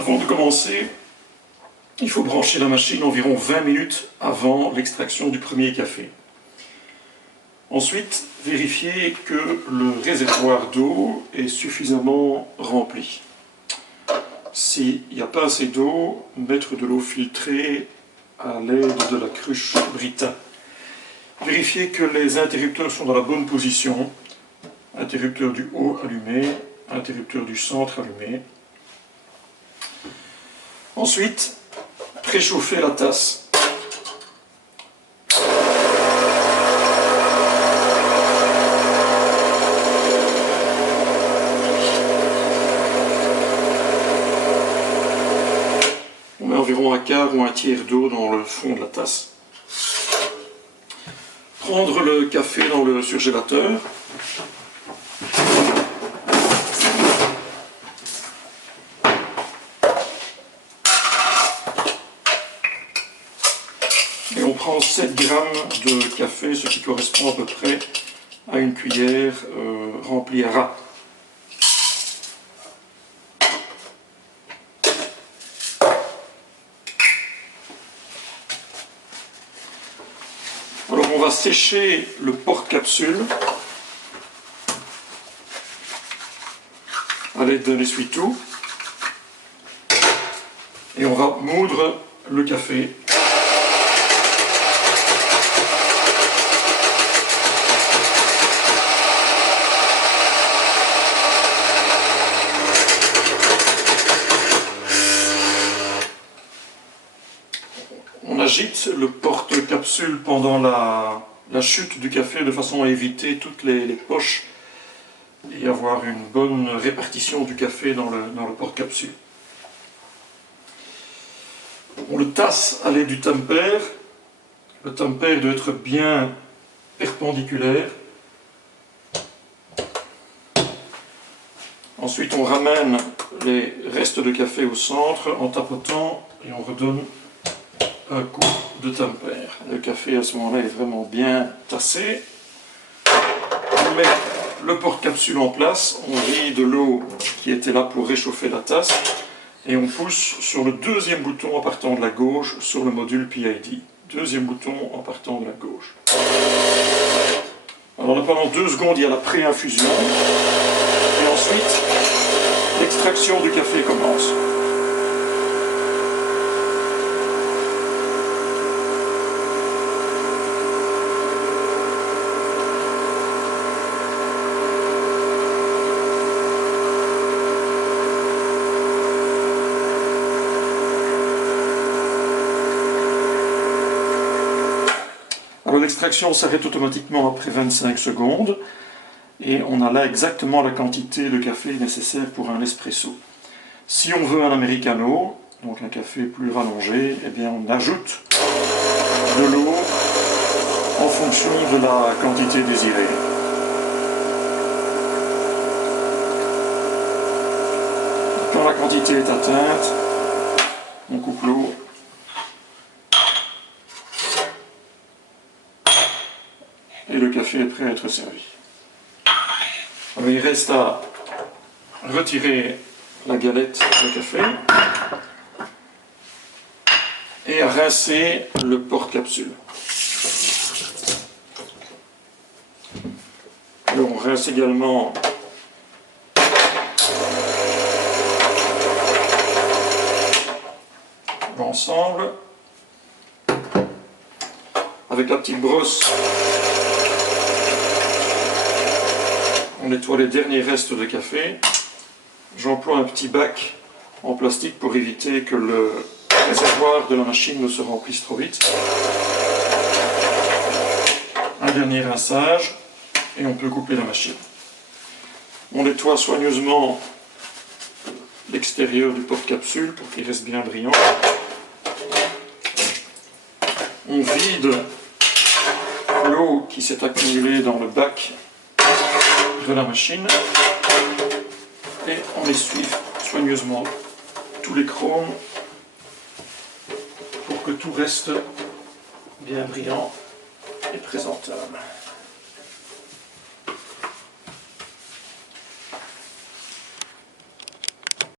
Avant de commencer, il faut brancher la machine environ 20 minutes avant l'extraction du premier café. Ensuite, vérifiez que le réservoir d'eau est suffisamment rempli. S'il n'y a pas assez d'eau, mettre de l'eau filtrée à l'aide de la cruche Brita. Vérifiez que les interrupteurs sont dans la bonne position. Interrupteur du haut allumé, interrupteur du centre allumé. Ensuite, préchauffez la tasse. On met environ un quart ou un tiers d'eau dans le fond de la tasse. Prendre le café dans le surgélateur. Et on prend 7 grammes de café, ce qui correspond à peu près à une cuillère remplie à ras. Alors on va sécher le porte-capsule à l'aide d'un essuie-tout et on va moudre le café. On agite le porte-capsule pendant la chute du café de façon à éviter toutes les poches et avoir une bonne répartition du café dans le porte-capsule. On le tasse à l'aide du tamper. Le tamper doit être bien perpendiculaire. Ensuite, on ramène les restes de café au centre en tapotant et on redonne un coup de tamper. Le café à ce moment-là est vraiment bien tassé. On met le porte-capsule en place, on vide l'eau qui était là pour réchauffer la tasse et on pousse sur le deuxième bouton en partant de la gauche sur le module PID. Deuxième bouton en partant de la gauche. Alors là, pendant 2 secondes, il y a la pré-infusion et ensuite l'extraction du café commence. Alors l'extraction s'arrête automatiquement après 25 secondes et on a là exactement la quantité de café nécessaire pour un espresso. Si on veut un americano, donc un café plus rallongé, eh bien on ajoute de l'eau en fonction de la quantité désirée. Quand la quantité est atteinte, on coupe l'eau. Et le café est prêt à être servi. Alors, il reste à retirer la galette de café et à rincer le porte-capsule. Alors on rince également l'ensemble avec la petite brosse. On nettoie les derniers restes de café. J'emploie un petit bac en plastique pour éviter que le réservoir de la machine ne se remplisse trop vite. Un dernier rinçage et on peut couper la machine. On nettoie soigneusement l'extérieur du porte-capsule pour qu'il reste bien brillant. On vide l'eau qui s'est accumulée dans le bac de la machine et on essuie soigneusement tous les chromes pour que tout reste bien brillant et présentable.